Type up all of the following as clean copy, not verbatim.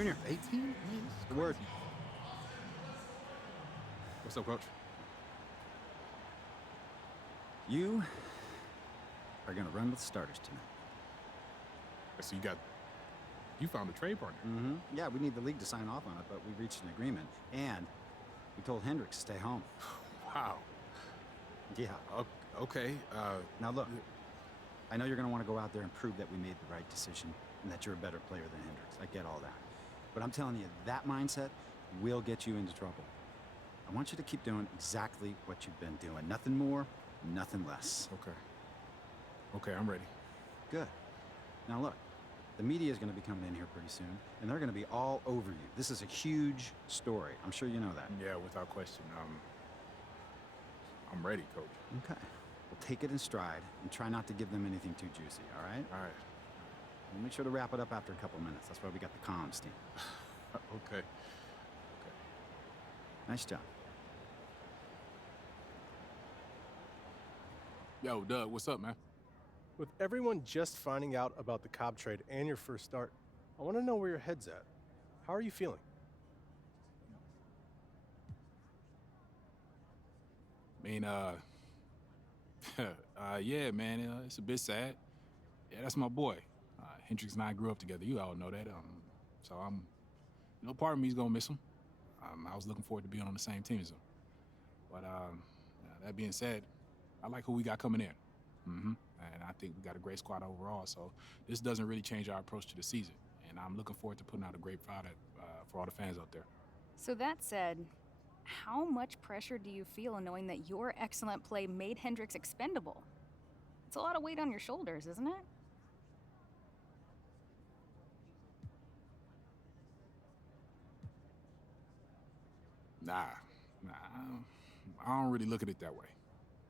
Junior. 18? Man, this is The word. crazy. What's up, Coach? You are going to run with starters tonight. So you found a trade partner. Mm-hmm. Yeah, we need the league to sign off on it, but we reached an agreement. And we told Hendricks to stay home. Wow. Yeah. Okay. Now look, I know you're going to want to go out there and prove that we made the right decision and that you're a better player than Hendricks. I get all that. But I'm telling you, that mindset will get you into trouble. I want you to keep doing exactly what you've been doing. Nothing more, nothing less. Okay, I'm ready. Good. Now look, the media is going to be coming in here pretty soon, and they're going to be all over you. This is a huge story. I'm sure you know that. Yeah, without question. I'm ready, Coach. Okay. Well, take it in stride and try not to give them anything too juicy, all right? All right. We'll make sure to wrap it up after a couple minutes. That's why we got the comms team. Okay. Nice job. Yo, Doug, what's up, man? With everyone just finding out about the Cobb trade and your first start, I want to know where your head's at. How are you feeling? I mean, yeah, man, it's a bit sad. Yeah, that's my boy. Hendricks and I grew up together. You all know that. So part of me's gonna miss him. I was looking forward to being on the same team as him. But that being said, I like who we got coming in. And I think we got a great squad overall. So this doesn't really change our approach to the season. And I'm looking forward to putting out a great product for all the fans out there. So that said, how much pressure do you feel in knowing that your excellent play made Hendricks expendable? It's a lot of weight on your shoulders, isn't it? Nah, I don't really look at it that way.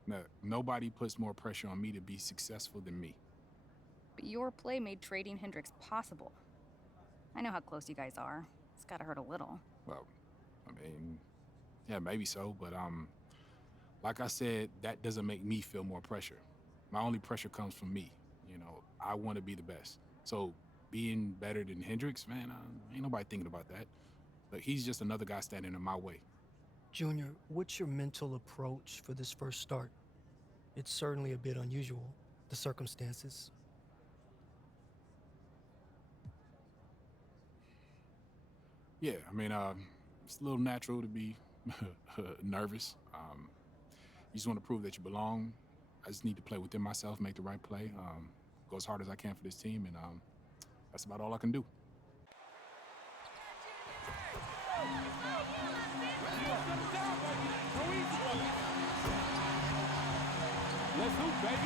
No, nobody puts more pressure on me to be successful than me. But your play made trading Hendricks possible. I know how close you guys are. It's gotta hurt a little. Well, I mean, yeah, maybe so, but like I said, that doesn't make me feel more pressure. My only pressure comes from me. I want to be the best. So being better than Hendricks, man, ain't nobody thinking about that. But he's just another guy standing in my way. Junior, what's your mental approach for this first start? It's certainly a bit unusual, the circumstances. Yeah, I mean, it's a little natural to be nervous. You just want to prove that you belong. I just need to play within myself, make the right play, go as hard as I can for this team, and that's about all I can do. Let's hoop, baby.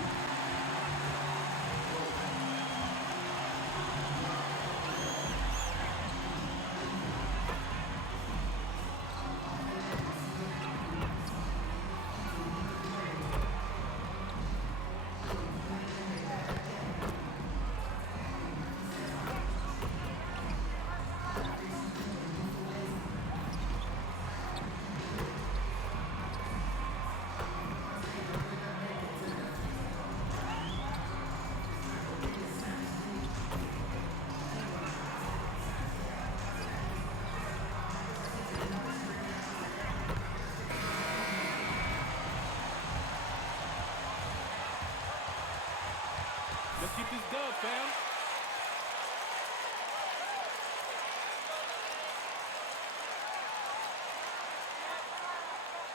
Let's get this dub, fam.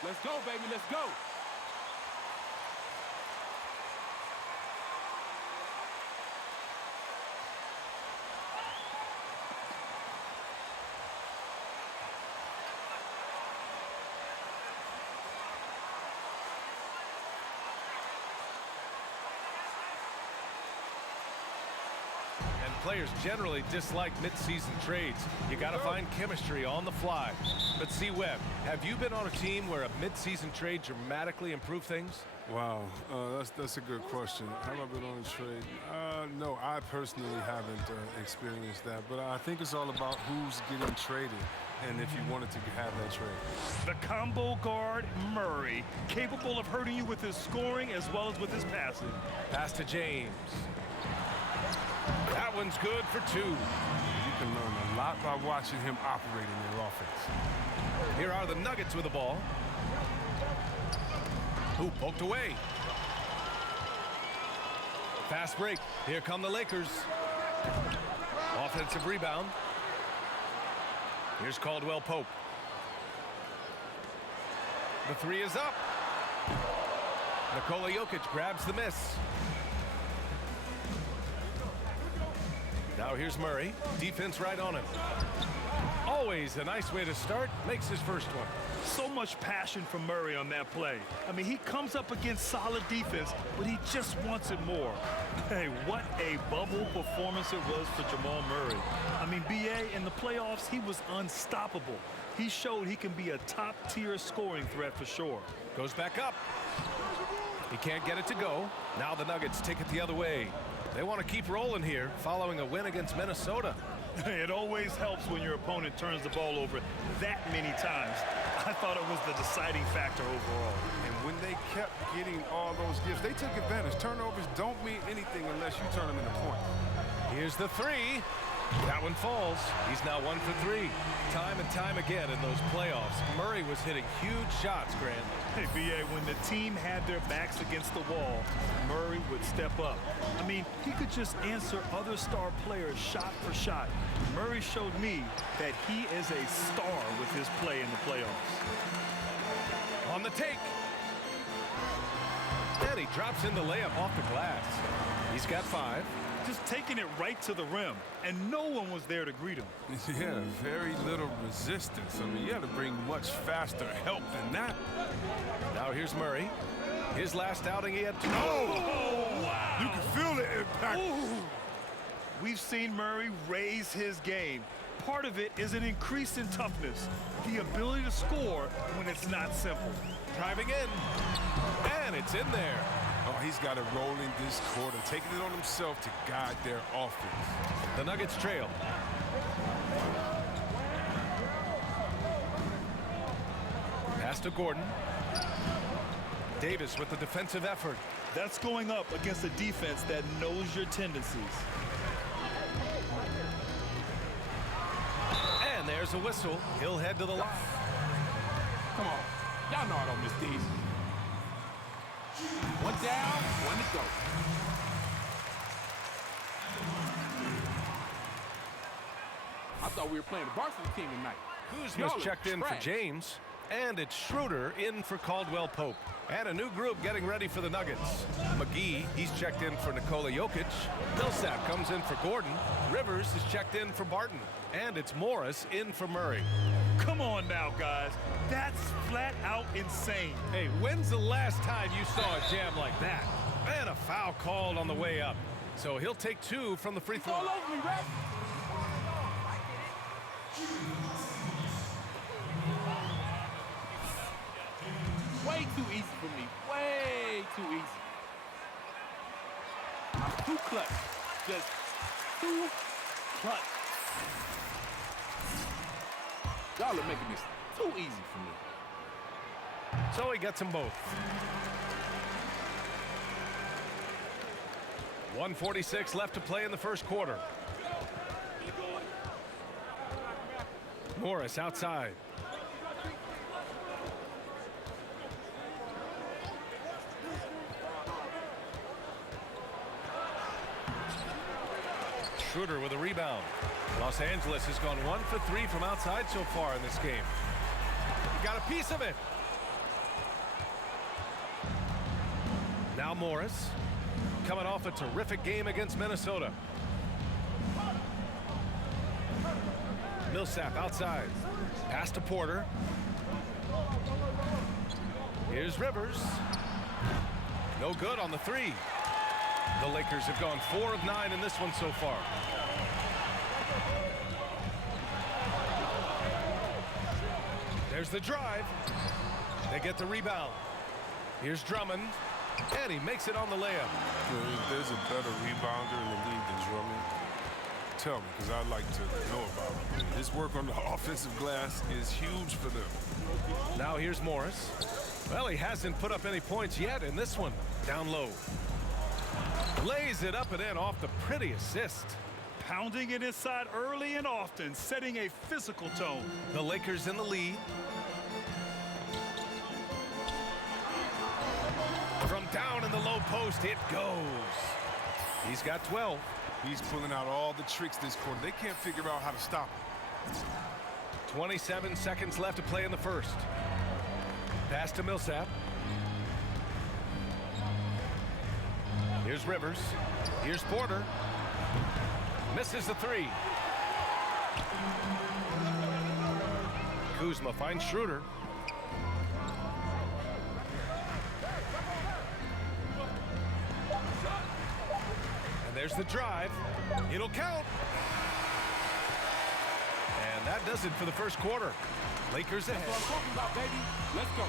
Let's go, baby, let's go. Players generally dislike mid-season trades. You got to find chemistry on the fly. But see, Webb, have you been on a team where a mid-season trade dramatically improved things? Wow, that's a good question. Have I been on a trade? No, I personally haven't experienced that. But I think it's all about who's getting traded and if you wanted to have that trade. The combo guard, Murray, capable of hurting you with his scoring as well as with his passing. Pass to James. That one's good for two. can learn a lot by watching him operate in their offense. Here are the Nuggets with the ball. Ooh, poked away. Fast break. Here come the Lakers. Offensive rebound. Here's Caldwell Pope. The three is up. Nikola Jokic grabs the miss. Now here's Murray. Defense right on him. Always a nice way to start. Makes his first one. So much passion from Murray on that play. I mean, he comes up against solid defense, but he just wants it more. Hey, what a bubble performance it was for Jamal Murray. I mean, BA, in the playoffs, he was unstoppable. He showed he can be a top-tier scoring threat for sure. Goes back up. He can't get it to go. Now the Nuggets take it the other way. They want to keep rolling here following a win against Minnesota. It always helps when your opponent turns the ball over that many times. I thought it was the deciding factor overall. And when they kept getting all those gifts, they took advantage. Turnovers don't mean anything unless you turn them into points. Here's the three. That one falls. He's now 1 for 3. Time and time again in those playoffs, Murray was hitting huge shots, Grant. Hey, BA, when the team had their backs against the wall, Murray would step up. I mean, he could just answer other star players shot for shot. Murray showed me that he is a star with his play in the playoffs. On the take. And he drops in the layup off the glass. He's got 5. Just taking it right to the rim, and no one was there to greet him. Yeah, very little resistance. I mean, you had to bring much faster help than that. Now here's Murray. His last outing, he had 2. Oh, wow. You can feel the impact. Ooh. We've seen Murray raise his game. Part of it is an increase in toughness, the ability to score when it's not simple. Driving in, and it's in there. Oh, he's got it rolling this quarter, taking it on himself to guide their offense. The Nuggets trail. Pass to Gordon. Davis with the defensive effort. That's going up against a defense that knows your tendencies. And there's a whistle. He'll head to the line. Come on. Y'all know I don't miss these. 1 down, 1 to go. I thought we were playing the varsity team tonight. Kuzma's checked in for James. And it's Schroeder in for Caldwell Pope. And a new group getting ready for the Nuggets. McGee, he's checked in for Nikola Jokic. Millsap comes in for Gordon. Rivers is checked in for Barton. And it's Morris in for Murray. Come on now, guys. That's flat out insane. Hey, when's the last time you saw a jam like that? And a foul called on the way up. So he'll take 2 from the free throw. All over me, Rex. Way too easy for me. Way too easy. I'm too clutch. Just too clutch. Y'all are making this too easy for me. So he gets them both. 1:46 left to play in the first quarter. Morris outside. Schroeder with a rebound. Los Angeles has gone 1 for 3 from outside so far in this game. He got a piece of it. Now Morris, coming off a terrific game against Minnesota. Millsap outside. Pass to Porter. Here's Rivers. No good on the 3. The Lakers have gone 4 of 9 in this one so far. There's the drive. They get the rebound. Here's Drummond. And he makes it on the layup. If there's a better rebounder in the league than Drummond, tell me, because I'd like to know about him. His work on the offensive glass is huge for them. Now here's Morris. Well, he hasn't put up any points yet in this one. Down low. Lays it up and in off the pretty assist. pounding it inside early and often, setting a physical tone. The Lakers in the lead. From down in the low post, it goes. He's got 12. He's pulling out all the tricks this quarter. They can't figure out how to stop him. 27 seconds left to play in the first. Pass to Millsap. Here's Rivers. Here's Porter. Misses the three. Kuzma finds Schroeder. And there's the drive. It'll count. And that does it for the first quarter. Lakers ahead. That's what I'm talking about, baby. Let's go.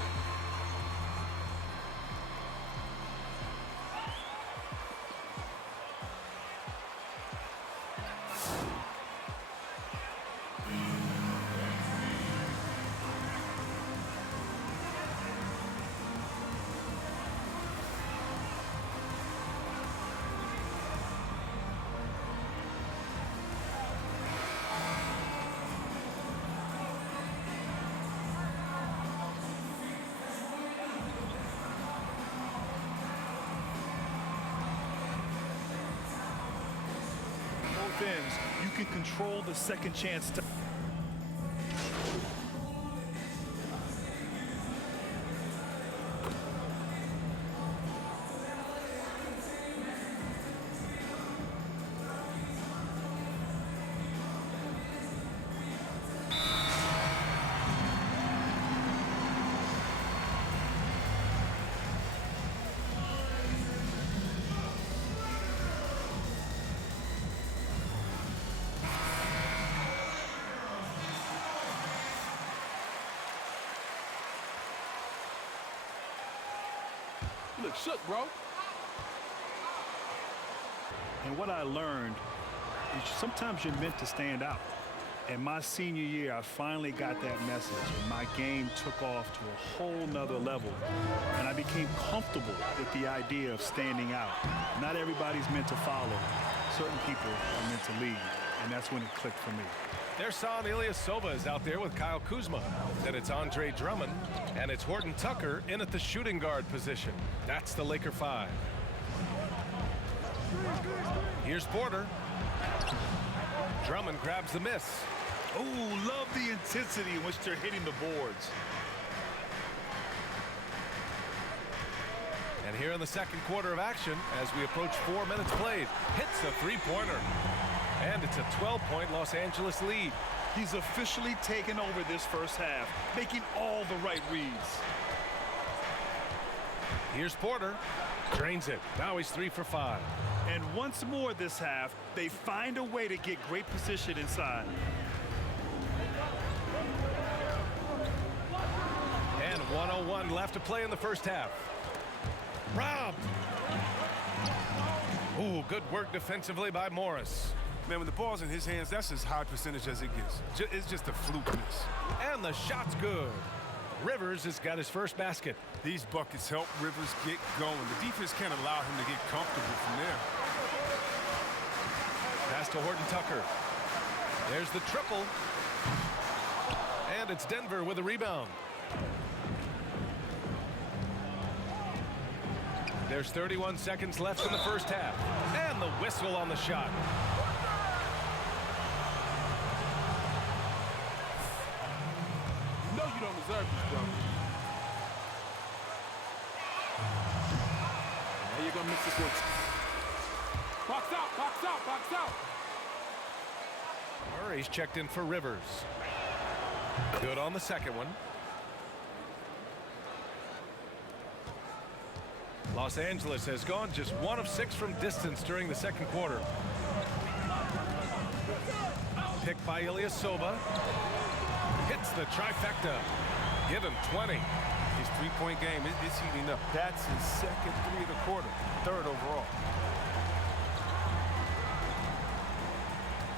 Both ends, you can control the second chance to. You look shook, bro. And what I learned is sometimes you're meant to stand out. In my senior year, I finally got that message, and my game took off to a whole nother level. And I became comfortable with the idea of standing out. Not everybody's meant to follow. Certain people are meant to lead, and that's when it clicked for me. There's Son Ilyasova is out there with Kyle Kuzma. Then it's Andre Drummond, and it's Horton Tucker in at the shooting guard position. That's the Laker 5. Here's Porter. Drummond grabs the miss. Oh, love the intensity in which they're hitting the boards. And here in the second quarter of action, as we approach 4 minutes played, hits a three-pointer. And it's a 12-point Los Angeles lead. He's officially taken over this first half, making all the right reads. Here's Porter. Drains it. Now he's 3 for 5. And once more this half, they find a way to get great position inside. And 1:01 left to play in the first half. Robbed. Ooh, good work defensively by Morris. Man, when the ball's in his hands, that's as high percentage as it gets. It's just a fluke miss. And the shot's good. Rivers has got his first basket. These buckets help Rivers get going. The defense can't allow him to get comfortable from there. Pass to Horton Tucker. There's the triple. And it's Denver with a rebound. There's 31 seconds left in the first half. And the whistle on the shot. You know you don't deserve this, bro. Now you're gonna miss this one. Box out, box out, box out. Murray's checked in for Rivers. Good on the second one. Los Angeles has gone just 1 of 6 from distance during the second quarter. Picked by Ilyasova. Hits the trifecta. Give him 20. His three-point game is heating up. That's his second three of the quarter, third overall.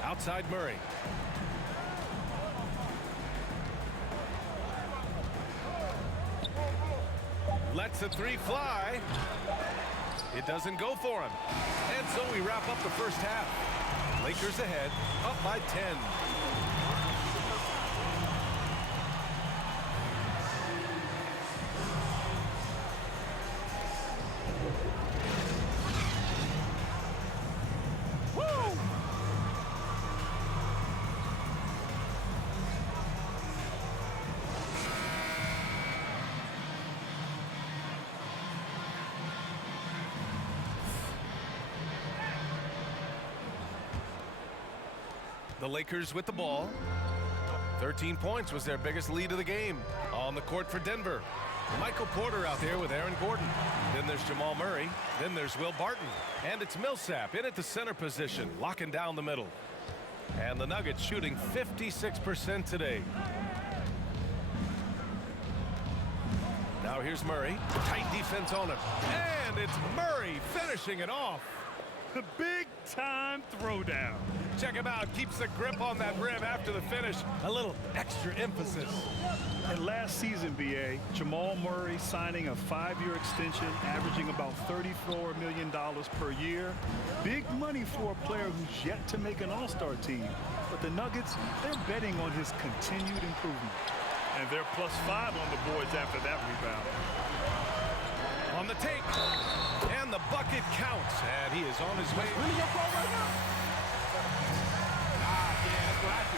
Outside Murray. Lets the three fly. It doesn't go for him. And so we wrap up the first half. Lakers ahead, up by 10. The Lakers with the ball. 13 points was their biggest lead of the game. On the court for Denver. Michael Porter out there with Aaron Gordon. Then there's Jamal Murray. Then there's Will Barton. And it's Millsap in at the center position, locking down the middle. And the Nuggets shooting 56% today. Now here's Murray. Tight defense on him. And it's Murray finishing it off. The big-time throwdown. Check him out. Keeps the grip on that rim after the finish. A little extra emphasis. And last season, BA, Jamal Murray signing a 5-year extension, averaging about $34 million per year. Big money for a player who's yet to make an all-star team. But the Nuggets, they're betting on his continued improvement. And they're +5 on the boards after that rebound. On the take. And the bucket counts. And he is on his way. Really your fault right now? Yeah, that's what I do.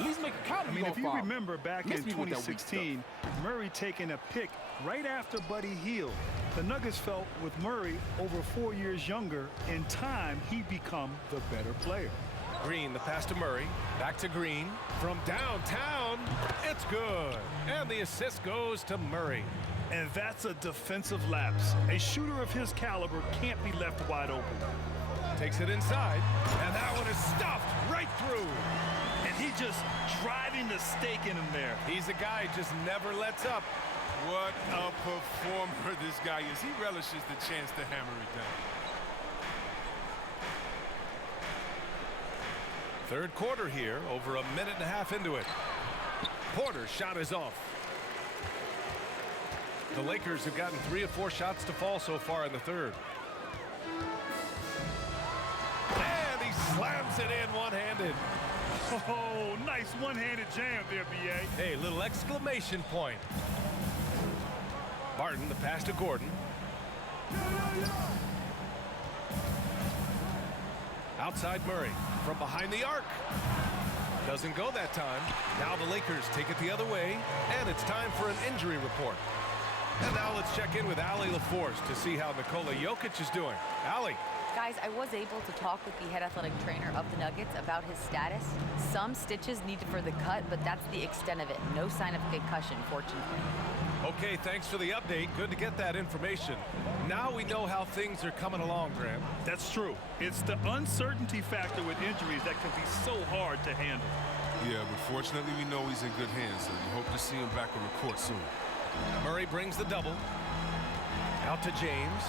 At least make a count. I mean, if you remember back in 2016, Murray taking a pick right after Buddy Hield. The Nuggets felt with Murray over 4 years younger, in time, he'd become the better player. Green, the pass to Murray. Back to Green. From downtown, it's good. And the assist goes to Murray. And that's a defensive lapse. A shooter of his caliber can't be left wide open. Takes it inside, and that one is stuffed right through. And he just driving the stake in him there. He's a guy who just never lets up. What a performer this guy is. He relishes the chance to hammer it down. Third quarter here, over a minute and a half into it. Porter's shot is off. The Lakers have gotten 3 of 4 shots to fall so far in the third. And he slams it in one-handed. Oh, nice one-handed jam there, B.A. Hey, little exclamation point. Barton, the pass to Gordon. Outside Murray from behind the arc. Doesn't go that time. Now the Lakers take it the other way, and it's time for an injury report. And now let's check in with Allie LaForce to see how Nikola Jokic is doing. Allie. Guys, I was able to talk with the head athletic trainer of the Nuggets about his status. Some stitches needed for the cut, but that's the extent of it. No sign of concussion, fortunately. Okay, thanks for the update. Good to get that information. Now we know how things are coming along, Graham. That's true. It's the uncertainty factor with injuries that can be so hard to handle. Yeah, but fortunately we know he's in good hands, so we hope to see him back on the court soon. Murray brings the double. Out to James.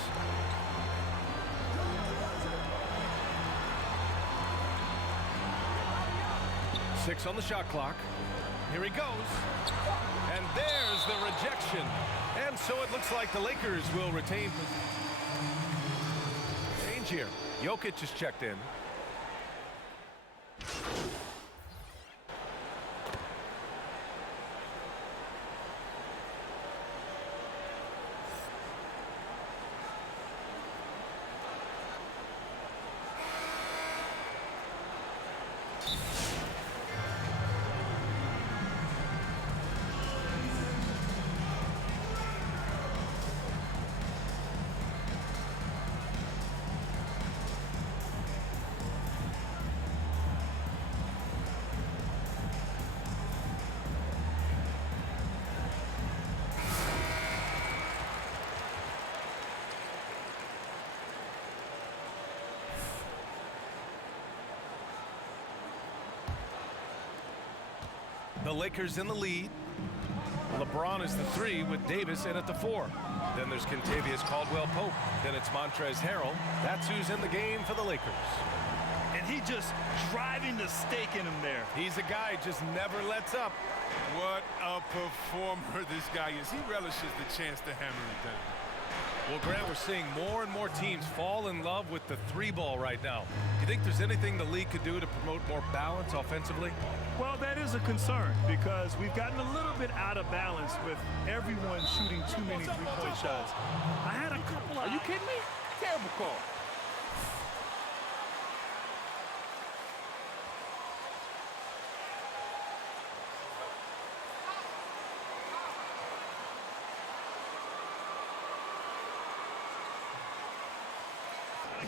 Six on the shot clock. Here he goes. And there's the rejection. And so it looks like the Lakers will retain. Change here. Jokic is checked in. The Lakers in the lead. LeBron is the 3 with Davis in at the 4. Then there's Kentavious Caldwell-Pope. Then it's Montrezl Harrell. That's who's in the game for the Lakers. And he just driving the stake in him there. He's a guy just never lets up. What a performer this guy is. He relishes the chance to hammer it down. Well, Grant, we're seeing more and more teams fall in love with the 3-ball right now. You think there's anything the league could do to promote more balance offensively? Well, that is a concern because we've gotten a little bit out of balance with everyone shooting too many three-point shots. I had a couple of... Are you kidding me? Terrible call.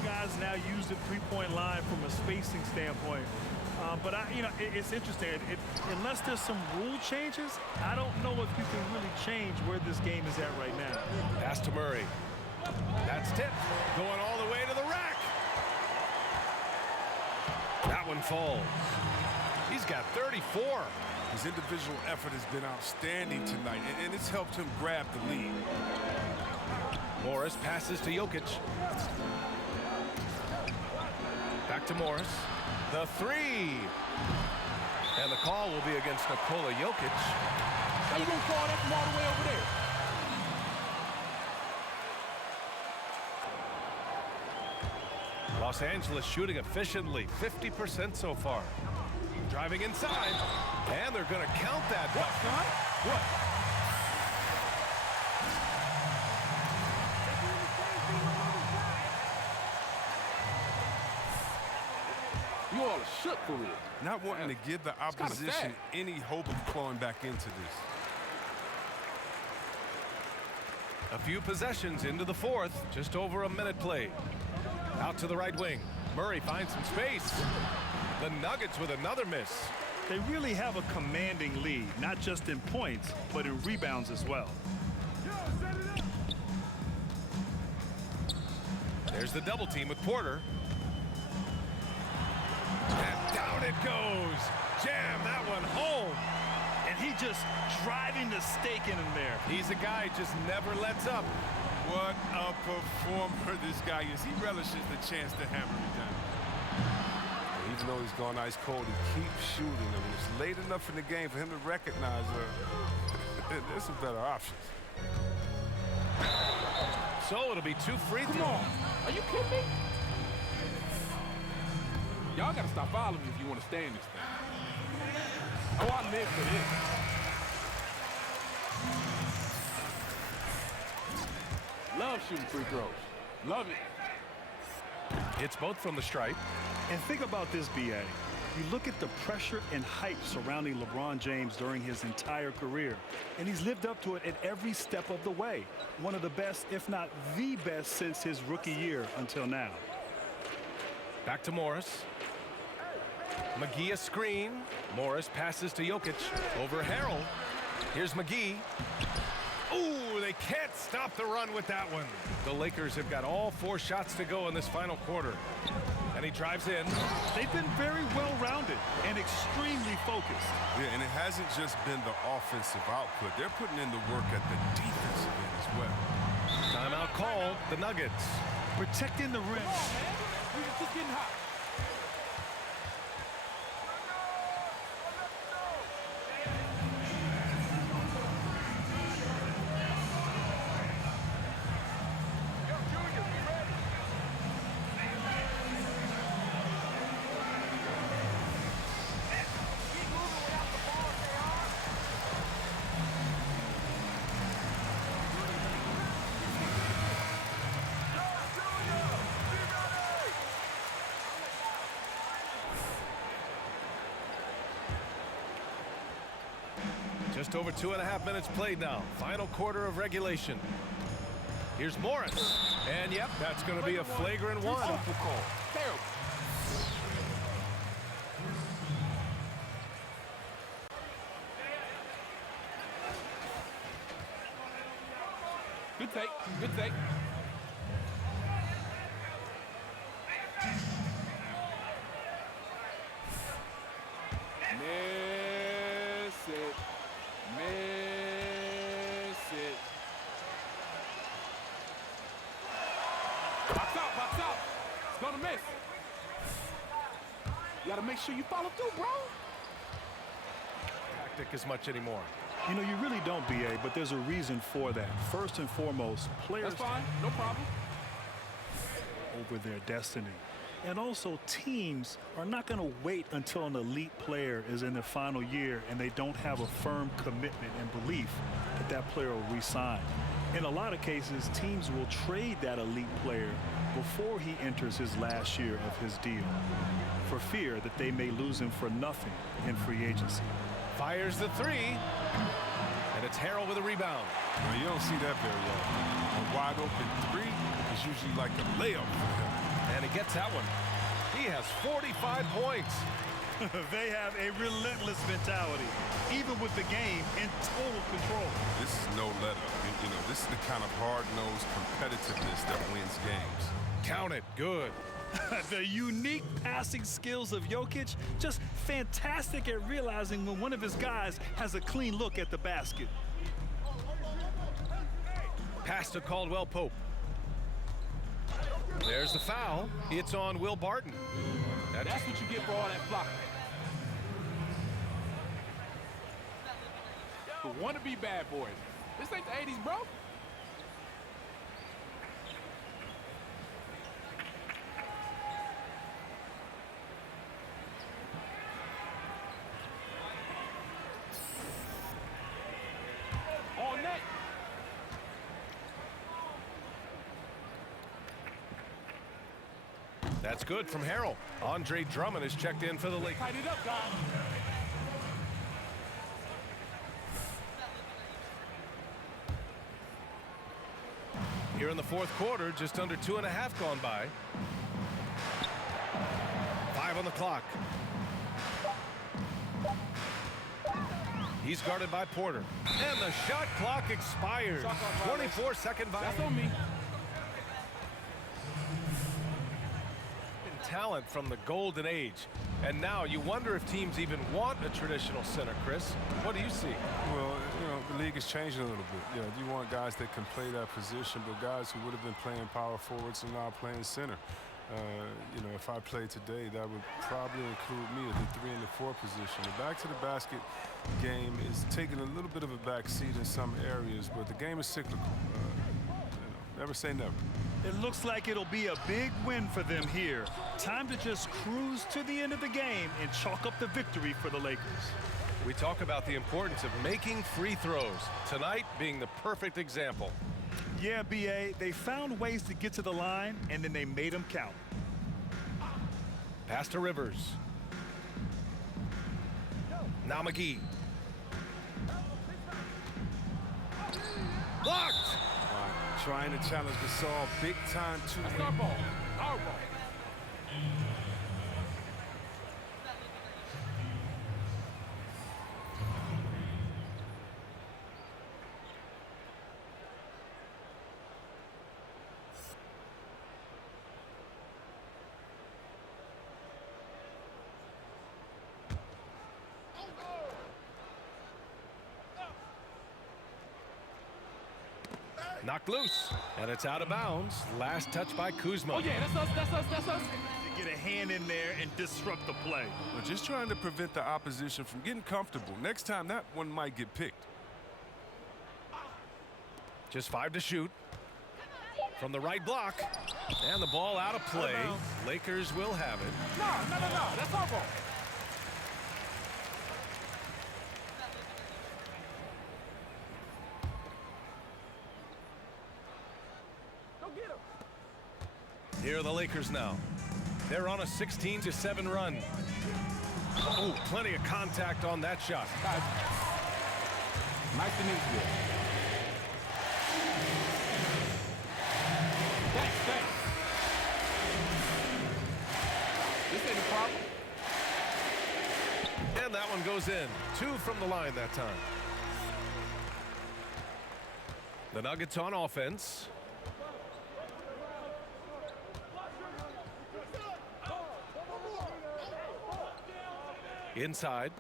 Guys now use the three-point line from a spacing standpoint. But it's interesting. Unless there's some rule changes, I don't know if you can really change where this game is at right now. Pass to Murray. That's tipped. Going all the way to the rack. That one falls. He's got 34. His individual effort has been outstanding tonight, and it's helped him grab the lead. Morris passes to Jokic. Back to Morris. The 3. And the call will be against Nikola Jokic. How you gonna call that from all the way over there? Los Angeles shooting efficiently, 50% so far. Driving inside, and they're going to count that. What, son? What? You all are shook for real. Not wanting to give the opposition any hope of clawing back into this. A few possessions into the 4th, just over a minute played. Out to the right wing. Murray finds some space. The Nuggets with another miss. They really have a commanding lead, not just in points, but in rebounds as well. There's the double team with Porter. And down it goes. Jam that one home. And he just driving the stake in him there. He's a guy just never lets up. What a performer this guy is. He relishes the chance to hammer it down. Even though he's gone ice cold, he keeps shooting. I mean, it's late enough in the game for him to recognize there's some better options. So it'll be 2 free throws. Come on. Are you kidding me? Y'all gotta stop following me if you want to stay in this thing. Oh, I live for this. Love shooting free throws. Love it. It's both from the stripe. And think about this, B.A. You look at the pressure and hype surrounding LeBron James during his entire career, and he's lived up to it at every step of the way. One of the best, if not the best, since his rookie year until now. Back to Morris. McGee a screen. Morris passes to Jokic. Over Harrell. Here's McGee. Ooh, they can't stop the run with that one. The Lakers have got all 4 shots to go in this final quarter. And he drives in. They've been very well-rounded and extremely focused. Yeah, and it hasn't just been the offensive output. They're putting in the work at the defensive end as well. Timeout called. The Nuggets. Protecting the rim. Come on, man. We were just getting hot. Just over 2.5 minutes played now. Final quarter of regulation. Here's Morris. And yep, that's going to be a flagrant one. Awful call. Terrible. Good take. Good take. Miss it. Miss it. Box out, box out. It's gonna miss. gotta make sure you follow through, bro. Tactic as much anymore. You know, you really don't, BA, but there's a reason for that. First and foremost, players That's fine, no problem. over their destiny. And also, teams are not going to wait until an elite player is in their final year and they don't have a firm commitment and belief that that player will re-sign. In a lot of cases, teams will trade that elite player before he enters his last year of his deal for fear that they may lose him for nothing in free agency. Fires the three. And it's Harrell with a rebound. Well, you don't see that very often. A wide open three is usually like a layup for him. And he gets that one. He has 45 points. They have a relentless mentality, even with the game in total control. This is no let up. You know, this is the kind of hard-nosed competitiveness that wins games. Count it. Good. The unique passing skills of Jokic, just fantastic at realizing when one of his guys has a clean look at the basket. Pass to Caldwell Pope. There's the foul. It's on Will Barton. That's what you get for all that blocking. Who want to be bad boys. This ain't the 80s, bro. On net. That's good from Harrell. Andre Drummond is checked in for the Lakers. Tighten it up, guys. Here in the fourth quarter, just under 2.5 gone by. 5 on the clock. He's guarded by Porter. And the shot clock expires. 24-second violation. That's on me. Talent from the golden age. And now you wonder if teams even want a traditional center, Chris. What do you see? Well, you know, the league is changing a little bit. You know, you want guys that can play that position, but guys who would have been playing power forwards are now playing center. You know, if I played today, that would probably include me at the 3 and the 4 position. The back to the basket game is taking a little bit of a back seat in some areas, but the game is cyclical. You know, never say never. It looks like it'll be a big win for them here. Time to just cruise to the end of the game and chalk up the victory for the Lakers. We talk about the importance of making free throws. Tonight being the perfect example. Yeah, BA, they found ways to get to the line, and then they made them count. Pass to Rivers. Now McGee. Blocked! Trying to challenge Gasol big time too. That's our ball. Our ball. Knocked loose, and it's out of bounds. Last touch by Kuzma. Oh, yeah, that's us, that's us, that's us. To get a hand in there and disrupt the play. We're just trying to prevent the opposition from getting comfortable. Next time, that one might get picked. Just 5 to shoot. From the right block. And the ball out of play. Lakers will have it. No, that's our ball. Here are the Lakers now. They're on a 16-7 run. Oh, plenty of contact on that shot. Guys, nice to meet you. Thanks. This ain't a problem. And that one goes in. 2 from the line that time. The Nuggets on offense. Inside.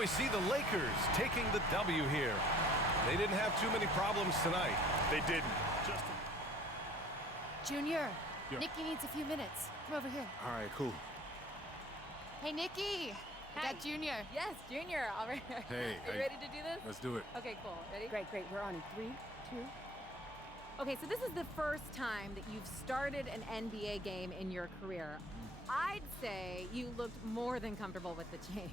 we see the Lakers taking the W here. They didn't have too many problems tonight. They didn't. Junior, Yeah. Nikki needs a few minutes. Come over here. All right, cool. Hey, Nikki. I got Junior. Yes, Junior. All right. Hey, Are you ready to do this? Let's do it. Okay, cool. Ready? Great, we're on in 3, 2. Okay, so this is the first time that you've started an NBA game in your career. I'd say you looked more than comfortable with the change.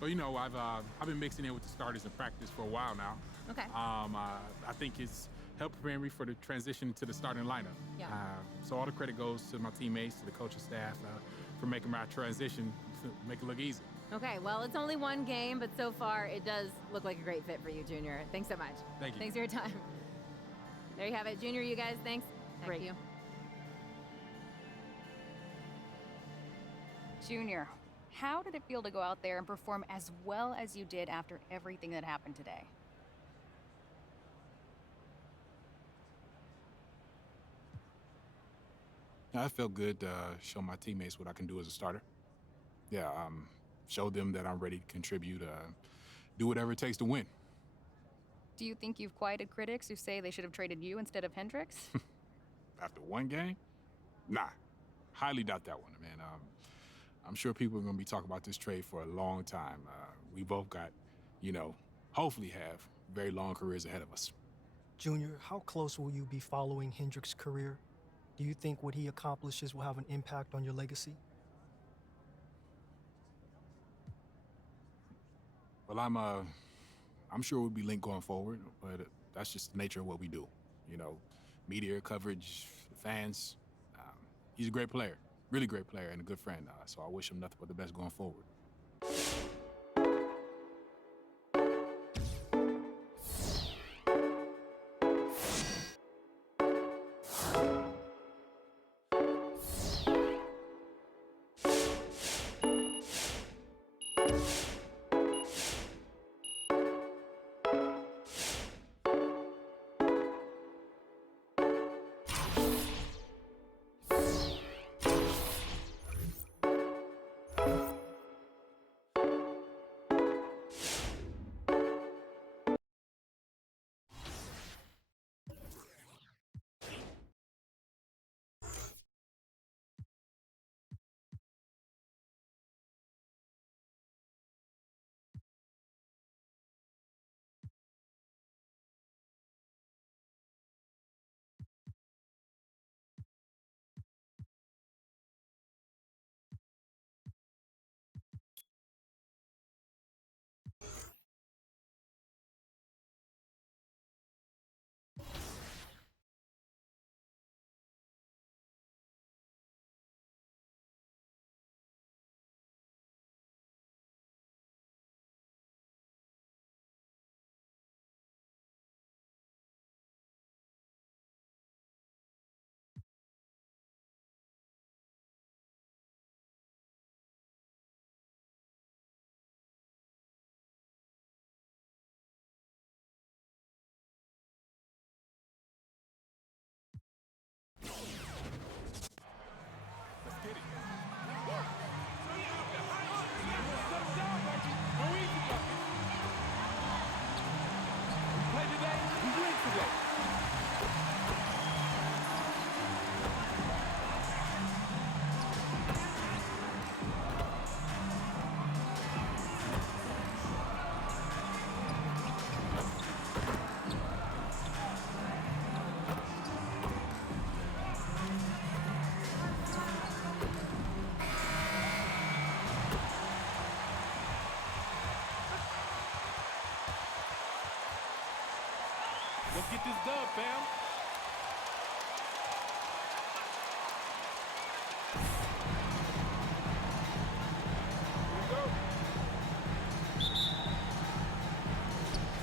Well, you know, I've been mixing in with the starters in practice for a while now. Okay. I think it's helped prepare me for the transition to the starting lineup. Yeah. So all the credit goes to my teammates, to the coaching staff, for making my transition make it look easy. Okay, well, it's only one game, but so far it does look like a great fit for you, Junior. Thanks so much. Thank you. Thanks for your time. There you have it. Junior, you guys, thanks. Thank you. Junior, how did it feel to go out there and perform as well as you did after everything that happened today? I felt good to show my teammates what I can do as a starter. Yeah, show them that I'm ready to contribute, do whatever it takes to win. Do you think you've quieted critics who say they should have traded you instead of Hendricks? After one game? Nah, highly doubt that one, man. I'm sure people are going to be talking about this trade for a long time. We both got, hopefully have very long careers ahead of us. Junior, how close will you be following Hendricks' career? Do you think what he accomplishes will have an impact on your legacy? Well, I'm sure we'll be linked going forward, but that's just the nature of what we do. Media coverage, fans. He's a great player, really great player, and a good friend. So I wish him nothing but the best going forward. Let's get this dub, fam.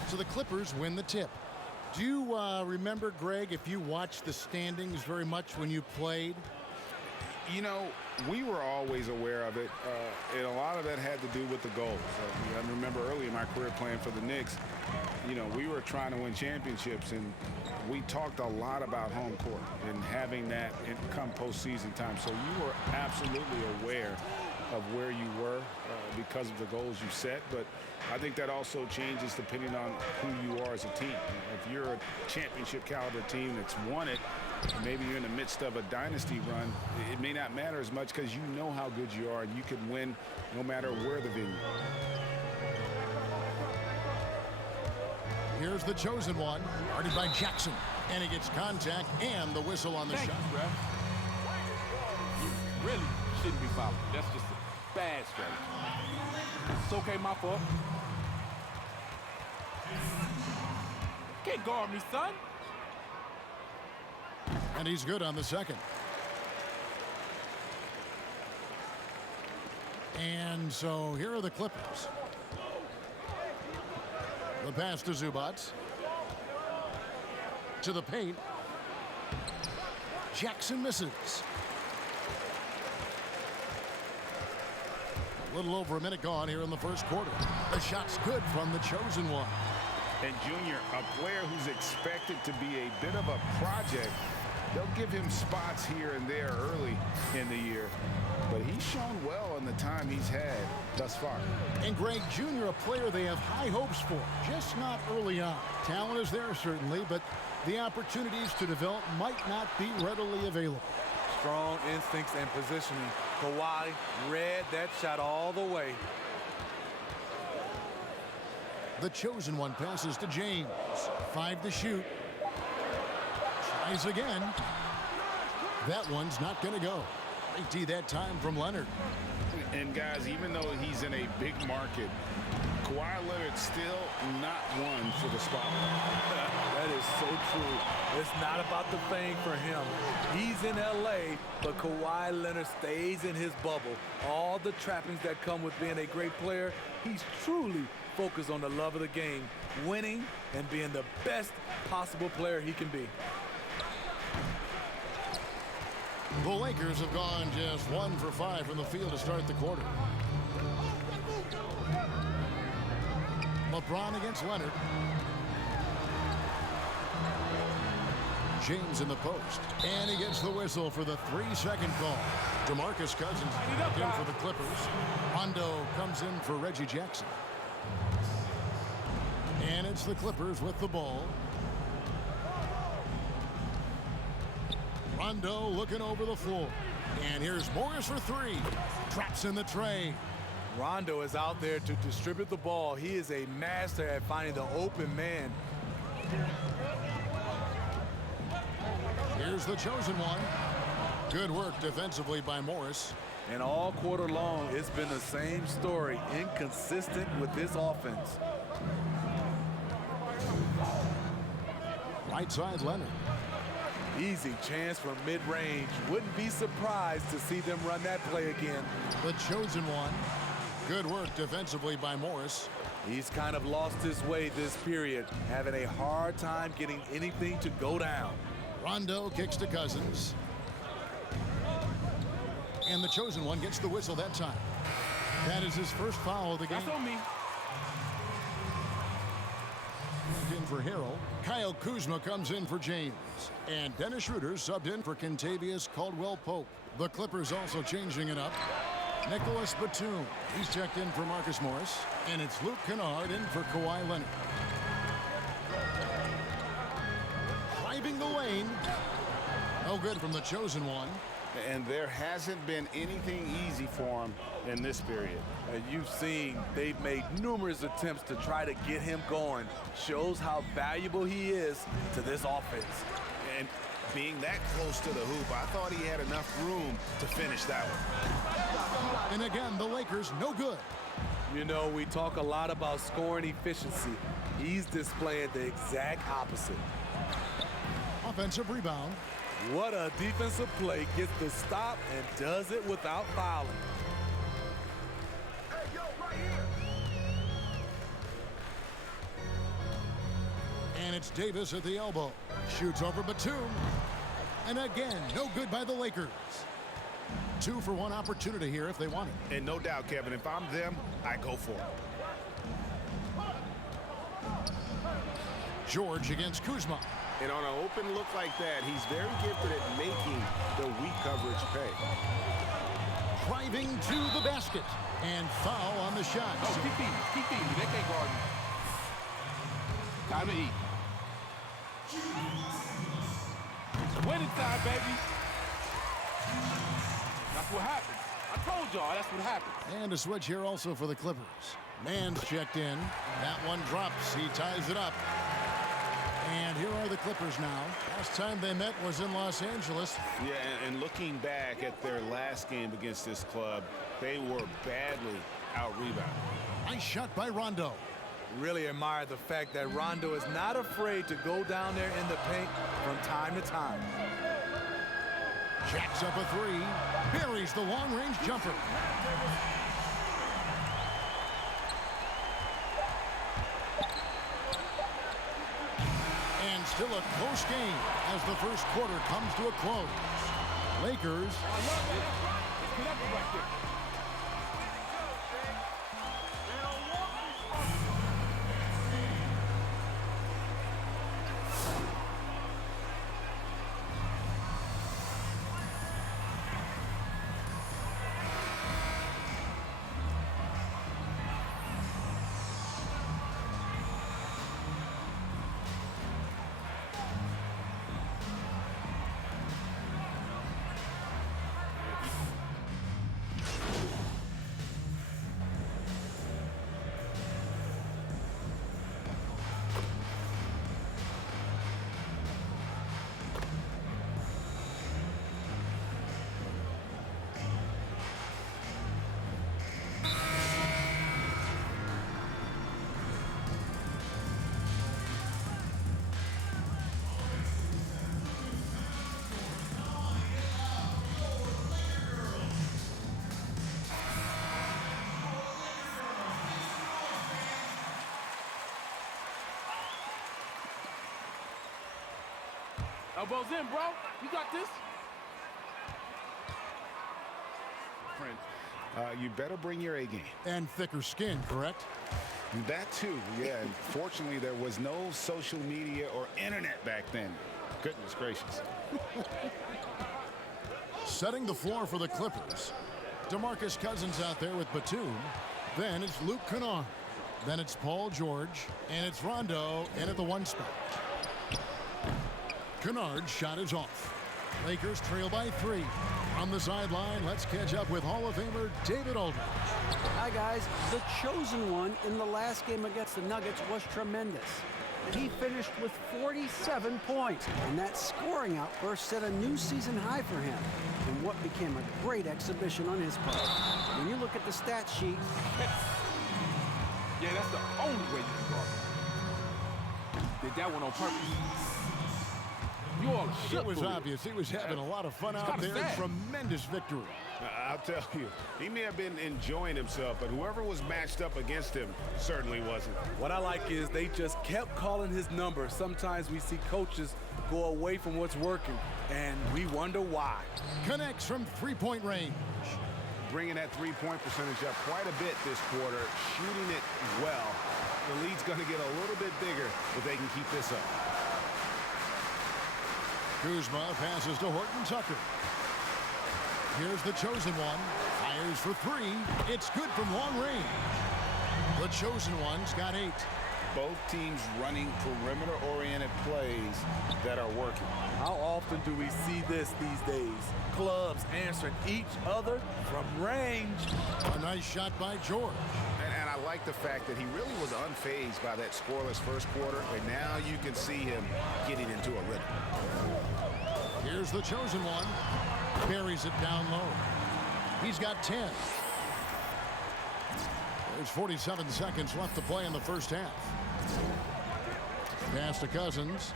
So the Clippers win the tip. Do you remember, Greg, if you watched the standings very much when you played? We were always aware of it, and a lot of that had to do with the goals. I remember early in my career playing for the Knicks, you know, we were trying to win championships, and we talked a lot about home court and having that come postseason time. So you were absolutely aware of where you were because of the goals you set. But I think that also changes depending on who you are as a team. If you're a championship caliber team that's won it, maybe you're in the midst of a dynasty run, it may not matter as much because you know how good you are and you can win no matter where the venue. Here's the chosen one, guarded by Jackson. And he gets contact and the whistle on the shot. Ref. You really shouldn't be fouling. That's just a bad strategy. It's okay, my fault. Can't guard me, son. And he's good on the second. And so here are the Clippers. The pass to Zubac. To the paint. Jackson misses. A little over a minute gone here in the first quarter. The shot's good from the chosen one. And Junior, a player who's expected to be a bit of a project, they'll give him spots here and there early in the year. But he's shown well in the time he's had thus far. And Greg, Jr., a player they have high hopes for, just not early on. Talent is there, certainly, but the opportunities to develop might not be readily available. Strong instincts and positioning. Kawhi read that shot all the way. The chosen one passes to James. 5 to shoot. Tries again. That one's not going to go. Great D that time from Leonard. And guys, even though he's in a big market, Kawhi Leonard's still not one for the spotlight. That is so true. It's not about the fame for him. He's in LA, but Kawhi Leonard stays in his bubble. All the trappings that come with being a great player, he's truly focused on the love of the game, winning and being the best possible player he can be. The Lakers have gone just 1 for 5 from the field to start the quarter. LeBron against Leonard. James in the post. And he gets the whistle for the 3-second call. DeMarcus Cousins in for the Clippers. Rondo comes in for Reggie Jackson. And it's the Clippers with the ball. Rondo looking over the floor. And here's Morris for 3. Traps in the tray. Rondo is out there to distribute the ball. He is a master at finding the open man. Here's the chosen one. Good work defensively by Morris. And all quarter long, it's been the same story. Inconsistent with this offense. Right side, Leonard. Easy chance from mid-range. Wouldn't be surprised to see them run that play again. The chosen one. Good work defensively by Morris. He's kind of lost his way this period, having a hard time getting anything to go down. Rondo kicks to Cousins. And the chosen one gets the whistle that time. That is his first foul of the game. That's on me. In for Harrell. Kyle Kuzma comes in for James. And Dennis Schroeder subbed in for Kentavious Caldwell-Pope. The Clippers also changing it up. Nicholas Batum. He's checked in for Marcus Morris. And it's Luke Kennard in for Kawhi Leonard. Driving the lane. No good from the chosen one. And there hasn't been anything easy for him in this period. And you've seen they've made numerous attempts to try to get him going. Shows how valuable he is to this offense. And being that close to the hoop, I thought he had enough room to finish that one. And again, the Lakers no good. You know, we talk a lot about scoring efficiency. He's displaying the exact opposite. Offensive rebound. What a defensive play. Gets the stop and does it without fouling. Hey, yo, right here. And it's Davis at the elbow. Shoots over Batum. And again, no good by the Lakers. 2 for 1 opportunity here if they want it. And no doubt, Kevin, if I'm them, I go for it. George against Kuzma. And on an open look like that, he's very gifted at making the weak coverage pay. Driving to the basket. And foul on the shot. Oh, keep feeding. Keep feeding. They can't guard you. Time to eat. It's winning time, baby. That's what happens. I told y'all that's what happens. And a switch here also for the Clippers. Mann's checked in. That one drops. He ties it up. And here are the Clippers now. Last time they met was in Los Angeles. Yeah, and looking back at their last game against this club, they were badly out-rebounded. Nice shot by Rondo. Really admire the fact that Rondo is not afraid to go down there in the paint from time to time. Jacks up a three. Buries the long-range jumper. And still a close game as the first quarter comes to a close. Lakers. Elbows in, bro. You got this. You better bring your A game. And thicker skin, correct? That too, yeah. And fortunately, there was no social media or internet back then. Goodness gracious. Setting the floor for the Clippers. DeMarcus Cousins out there with Batum. Then it's Luke Kennard. Then it's Paul George. And it's Rondo in at the one spot. Kennard's shot is off. Lakers trail by 3. On the sideline, let's catch up with Hall of Famer David Aldridge. Hi, guys. The chosen one in the last game against the Nuggets was tremendous. He finished with 47 points, and that scoring outburst set a new season high for him in what became a great exhibition on his part. When you look at the stat sheet... Yeah, that's the only way you can guard. Did that one on purpose. You all It was obvious he was having a lot of fun out there. Tremendous victory. I'll tell you, he may have been enjoying himself, but whoever was matched up against him certainly wasn't. What I like is they just kept calling his number. Sometimes we see coaches go away from what's working, and we wonder why. Connects from three-point range. Bringing that three-point percentage up quite a bit this quarter, shooting it well. The lead's going to get a little bit bigger if they can keep this up. Kuzma passes to Horton Tucker. Here's the chosen one. Fires for 3. It's good from long range. The chosen one's got 8. Both teams running perimeter-oriented plays that are working. How often do we see this these days? Clubs answering each other from range. A nice shot by George. And I like the fact that he really was unfazed by that scoreless first quarter, and now you can see him getting into a rhythm. Here's the chosen one. Buries it down low. He's got 10. There's 47 seconds left to play in the first half. Pass to Cousins.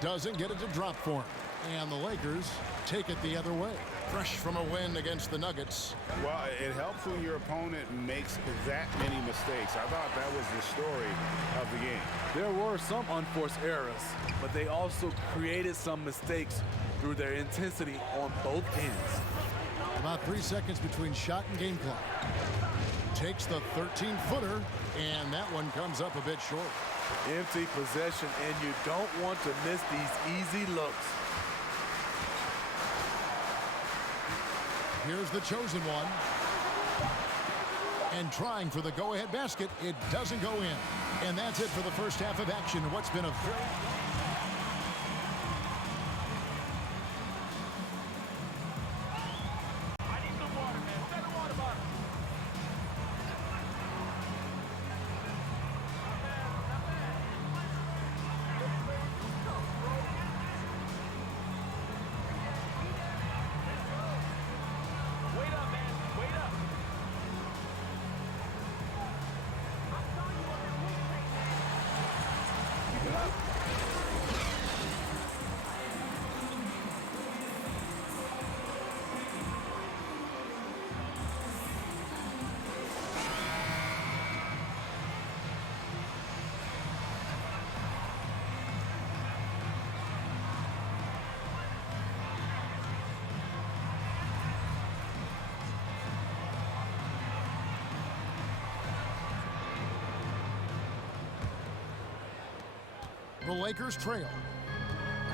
Doesn't get it to drop for him. And the Lakers take it the other way. Fresh from a win against the Nuggets. Well, it helps when your opponent makes that many mistakes. I thought that was the story of the game. There were some unforced errors, but they also created some mistakes through their intensity on both ends. About 3 seconds between shot and game clock. takes the 13-footer, and that one comes up a bit short. Empty possession, and you don't want to miss these easy looks. Here's the chosen one. And trying for the go-ahead basket, it doesn't go in. And that's it for the first half of action. What's been a very... The Lakers trail.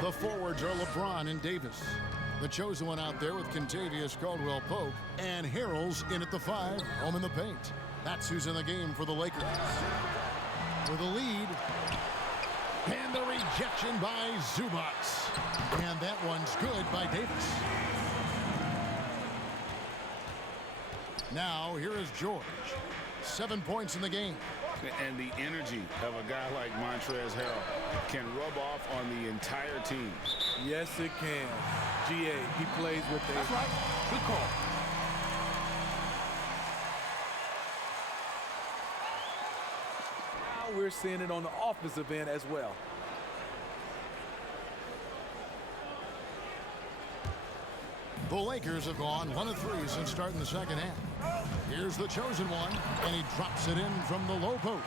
The forwards are LeBron and Davis. The chosen one out there with Kentavious Caldwell-Pope, and Harrell's in at the 5, home in the paint. That's who's in the game for the Lakers. For the lead, and the rejection by Zubats. And that one's good by Davis. Now, here is George. 7 points in the game. And the energy of a guy like Montrezl Harrell can rub off on the entire team. Yes, it can. GA, he plays with a... That's right. Good call. Now we're seeing it on the offensive end as well. The Lakers have gone 1 of 3 since starting the second half. Here's the chosen one, and he drops it in from the low post.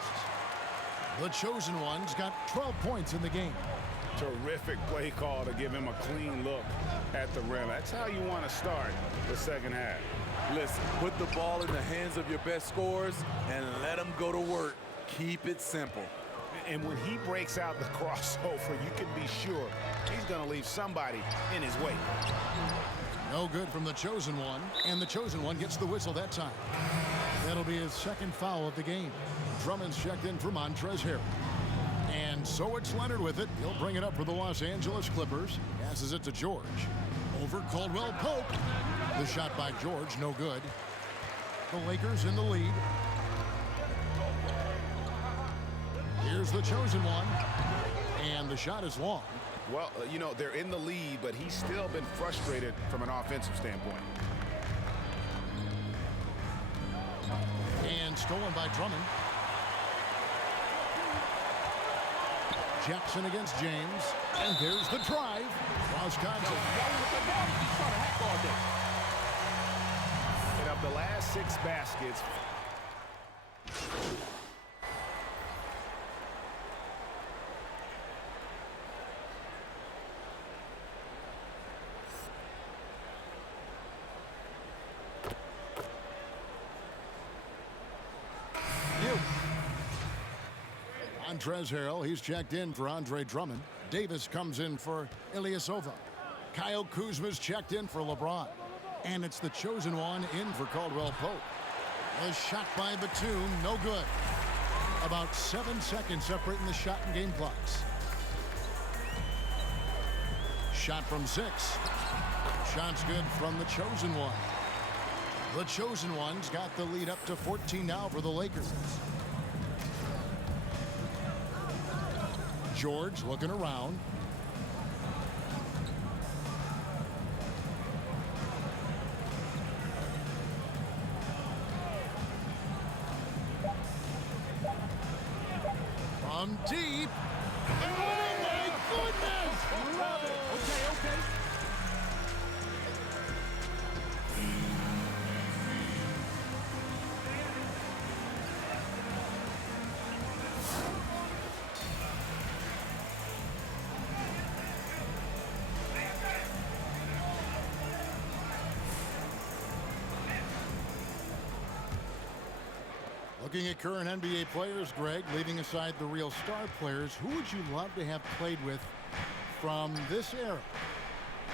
The chosen one's got 12 points in the game. Terrific play call to give him a clean look at the rim. That's how you want to start the second half. Listen, put the ball in the hands of your best scorers and let them go to work. Keep it simple. And when he breaks out the crossover, you can be sure he's going to leave somebody in his way. No good from the chosen one, and the chosen one gets the whistle that time. That'll be his second foul of the game. Drummond's checked in for Montrezl Harrell. And so it's Leonard with it. He'll bring it up for the Los Angeles Clippers. Passes it to George. Over Caldwell-Pope. The shot by George, no good. The Lakers in the lead. Here's the chosen one. And the shot is long. Well, you know, they're in the lead, but he's still been frustrated from an offensive standpoint. And stolen by Drummond. Jackson against James. And there's the drive. Wisconsin. And of the last 6 baskets, Montrezl Harrell, he's checked in for Andre Drummond. Davis comes in for Ilyasova. Kyle Kuzma's checked in for LeBron. And it's the chosen one in for Caldwell-Pope. A shot by Batum, no good. About 7 seconds separating the shot and game clocks. Shot from 6. Shot's good from the chosen one. The chosen one's got the lead up to 14 now for the Lakers. George looking around. From deep. Oh my goodness! Love it. Okay. Looking at current NBA players, Greg, leaving aside the real star players, who would you love to have played with from this era?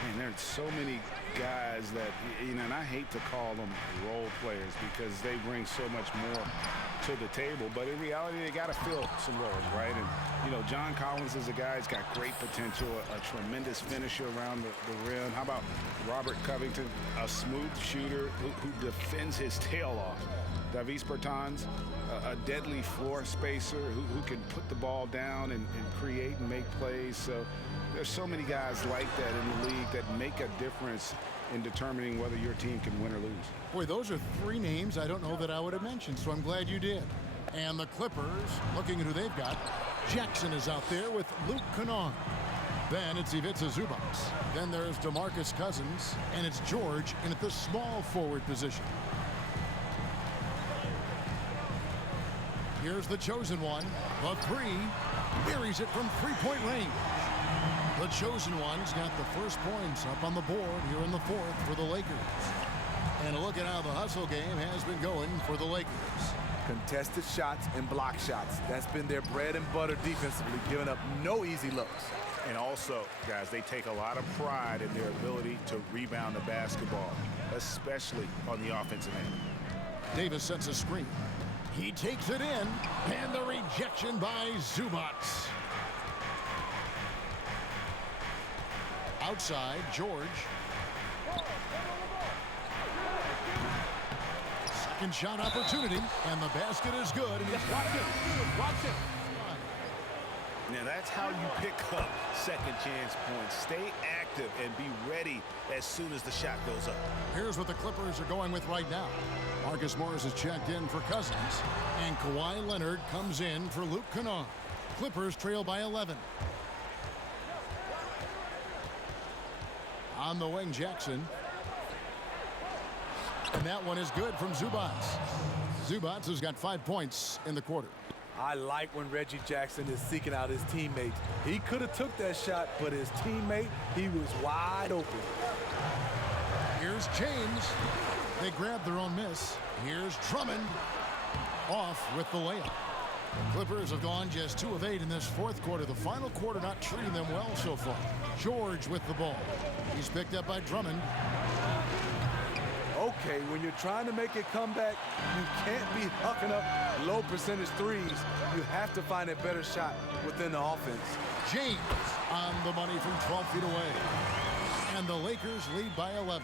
Man, there's so many guys that, you know, and I hate to call them role players because they bring so much more to the table, but in reality, they got to fill some roles, right? And, you know, John Collins is a guy who's got great potential, a tremendous finisher around the rim. How about Robert Covington, a smooth shooter who defends his tail off? Davis Bertans, a deadly floor spacer who can put the ball down and create and make plays. So there's so many guys like that in the league that make a difference in determining whether your team can win or lose. Boy, those are three names I don't know that I would have mentioned, so I'm glad you did. And the Clippers, looking at who they've got, Jackson is out there with Luke Kennard. Then it's Ivica Zubac. Then there's DeMarcus Cousins, and it's George in at the small forward position. Here's the chosen one. The three. Buries it from three-point range. The chosen one's got the first points up on the board here in the fourth for the Lakers. And a look at how the hustle game has been going for the Lakers. Contested shots and block shots. That's been their bread and butter defensively, giving up no easy looks. And also, guys, they take a lot of pride in their ability to rebound the basketball, especially on the offensive end. Davis sets a screen. He takes it in, and the rejection by Zubac. Outside, George. Second shot opportunity, and the basket is good. And he's Watch it. Watch it. Now that's how you pick up second chance points. Stay active and be ready as soon as the shot goes up. Here's what the Clippers are going with right now. Marcus Morris is checked in for Cousins, and Kawhi Leonard comes in for Luke Kennard. Clippers trail by 11. On the wing, Jackson. And that one is good from Zubac. Zubac has got 5 points in the quarter. I like when Reggie Jackson is seeking out his teammates. He could have took that shot, but his teammate, he was wide open. Here's James. They grab their own miss. Here's Drummond. Off with the layup. The Clippers have gone just 2 of 8 in this fourth quarter. The final quarter not treating them well so far. George with the ball. He's picked up by Drummond. Okay, when you're trying to make a comeback, you can't be hucking up low percentage threes. You have to find a better shot within the offense. James on the money from 12 feet away. And the Lakers lead by 11.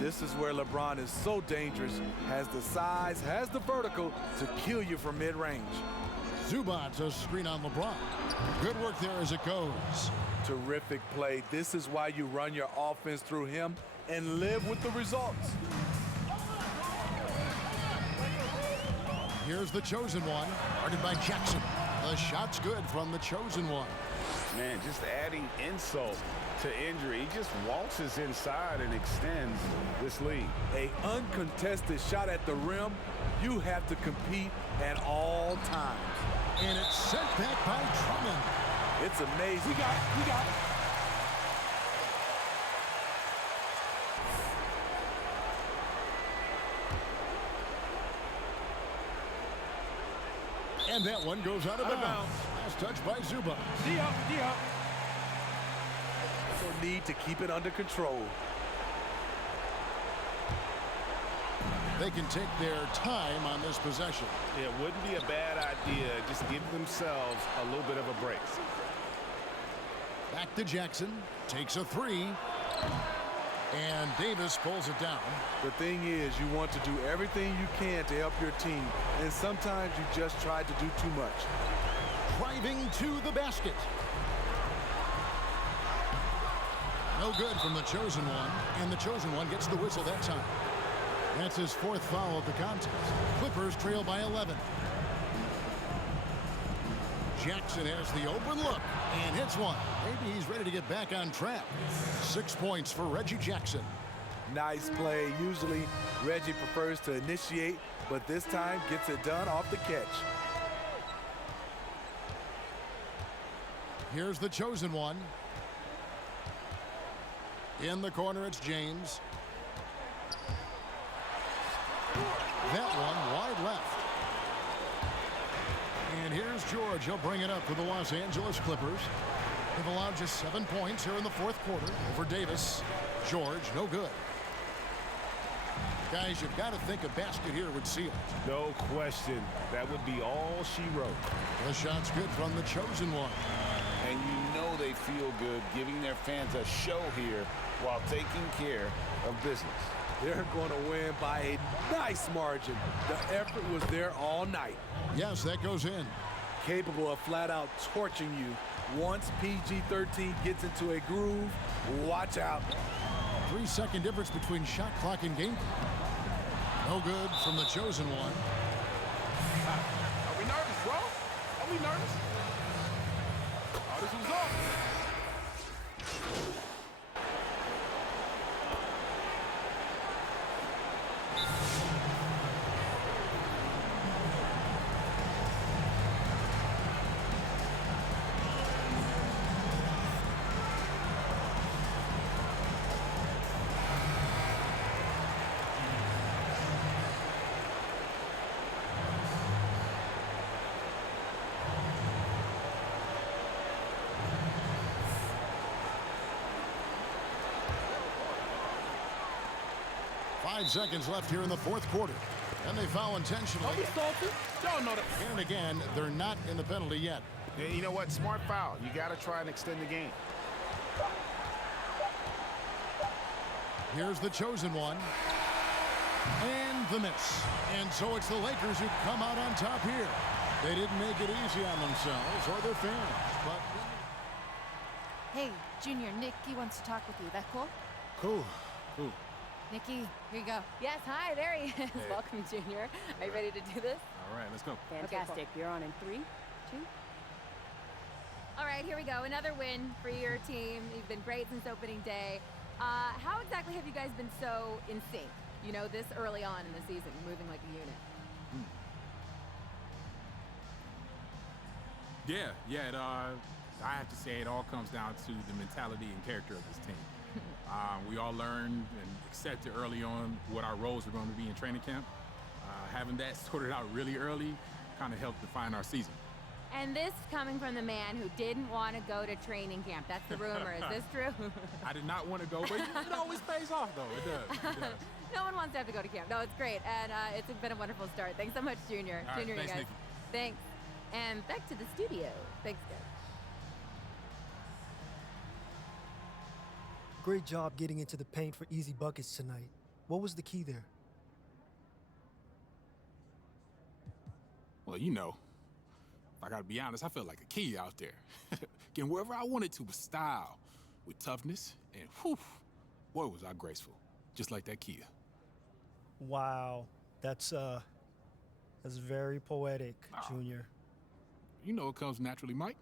This is where LeBron is so dangerous. Has the size, has the vertical to kill you from mid-range. Zubac a screen on LeBron. Good work there as it goes. Terrific play. This is why you run your offense through him and live with the results. Here's the chosen one, guarded by Jackson. The shot's good from the chosen one. Man, just adding insult to injury. He just waltzes inside and extends this lead. A uncontested shot at the rim, you have to compete at all times. And it's sent back by Drummond. It's amazing. You got it. You got it. And that one goes out of bounds. Last touch by Zubac. D-up. So need to keep it under control. They can take their time on this possession. It wouldn't be a bad idea. Just give themselves a little bit of a break. Back to Jackson. Takes a three. And Davis pulls it down. The thing is, you want to do everything you can to help your team. And sometimes you just try to do too much. Driving to the basket. No good from the chosen one. And the chosen one gets the whistle that time. That's his fourth foul of the contest. Clippers trail by 11. Jackson has the open look and hits one. Maybe he's ready to get back on track. 6 points for Reggie Jackson. Nice play. Usually Reggie prefers to initiate, but this time gets it done off the catch. Here's the chosen one. In the corner, it's James. That one wide left. George. He'll bring it up for the Los Angeles Clippers. They've allowed just 7 points here in the fourth quarter over Davis. George, no good. Guys, you've got to think a basket here would seal it. No question. That would be all she wrote. The shot's good from the chosen one. And you know they feel good giving their fans a show here while taking care of business. They're going to win by a nice margin. The effort was there all night. Yes, that goes in. Capable of flat out torching you. Once PG-13 gets into a groove, watch out. 3-second difference between shot clock and game. No good from the chosen one. Are we nervous, bro? Are we nervous? Oh, this was off. 5 seconds left here in the fourth quarter. And they foul intentionally. Don't be salty. Y'all know that. And again, they're not in the penalty yet. And you know what? Smart foul. You got to try and extend the game. Here's the chosen one. And the miss. And so it's the Lakers who come out on top here. They didn't make it easy on themselves or their fans, but... Hey, Junior, Nikki wants to talk with you. That cool? Cool. Nikki, here you go. Yes, hi, there he is. Hey. Welcome, Junior. Are you ready to do this? All right, let's go. Fantastic. You're on in 3, 2. All right, here we go. Another win for your team. You've been great since opening day. How exactly have you guys been so in sync? You know, this early on in the season, moving like a unit. I have to say it all comes down to the mentality and character of this team. We all learned and accepted early on what our roles were going to be in training camp. Having that sorted out really early kind of helped define our season. And this coming from the man who didn't want to go to training camp. That's the rumor. Is this true? I did not want to go, but it always pays off, though. It does. It does. No one wants to have to go to camp. No, it's great. And it's been a wonderful start. Thanks so much, Junior. All right, Junior, thanks, you guys. Nikki. Thanks. And back to the studio. Thanks, guys. Great job getting into the paint for easy buckets tonight. What was the key there? Well, you know, if I gotta be honest, I felt like a kid out there. Getting wherever I wanted to with style, with toughness, and whew, boy, was I graceful. Just like that Kia. Wow, that's very poetic, Junior. You know it comes naturally, Mike.